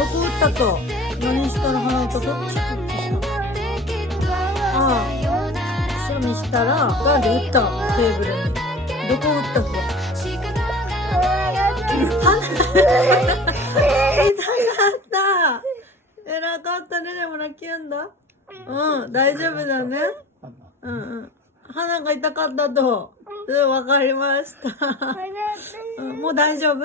どこ打ったと。何したら鼻とどっち打ったああ。くしゃみしたら、ガーで打った。テーブルに。どこ打ったっけ鼻痛かった。偉かったね。でも泣きやんだ。うん、大丈夫だね。うんうん。鼻が痛かったと。わかりました。もう大丈夫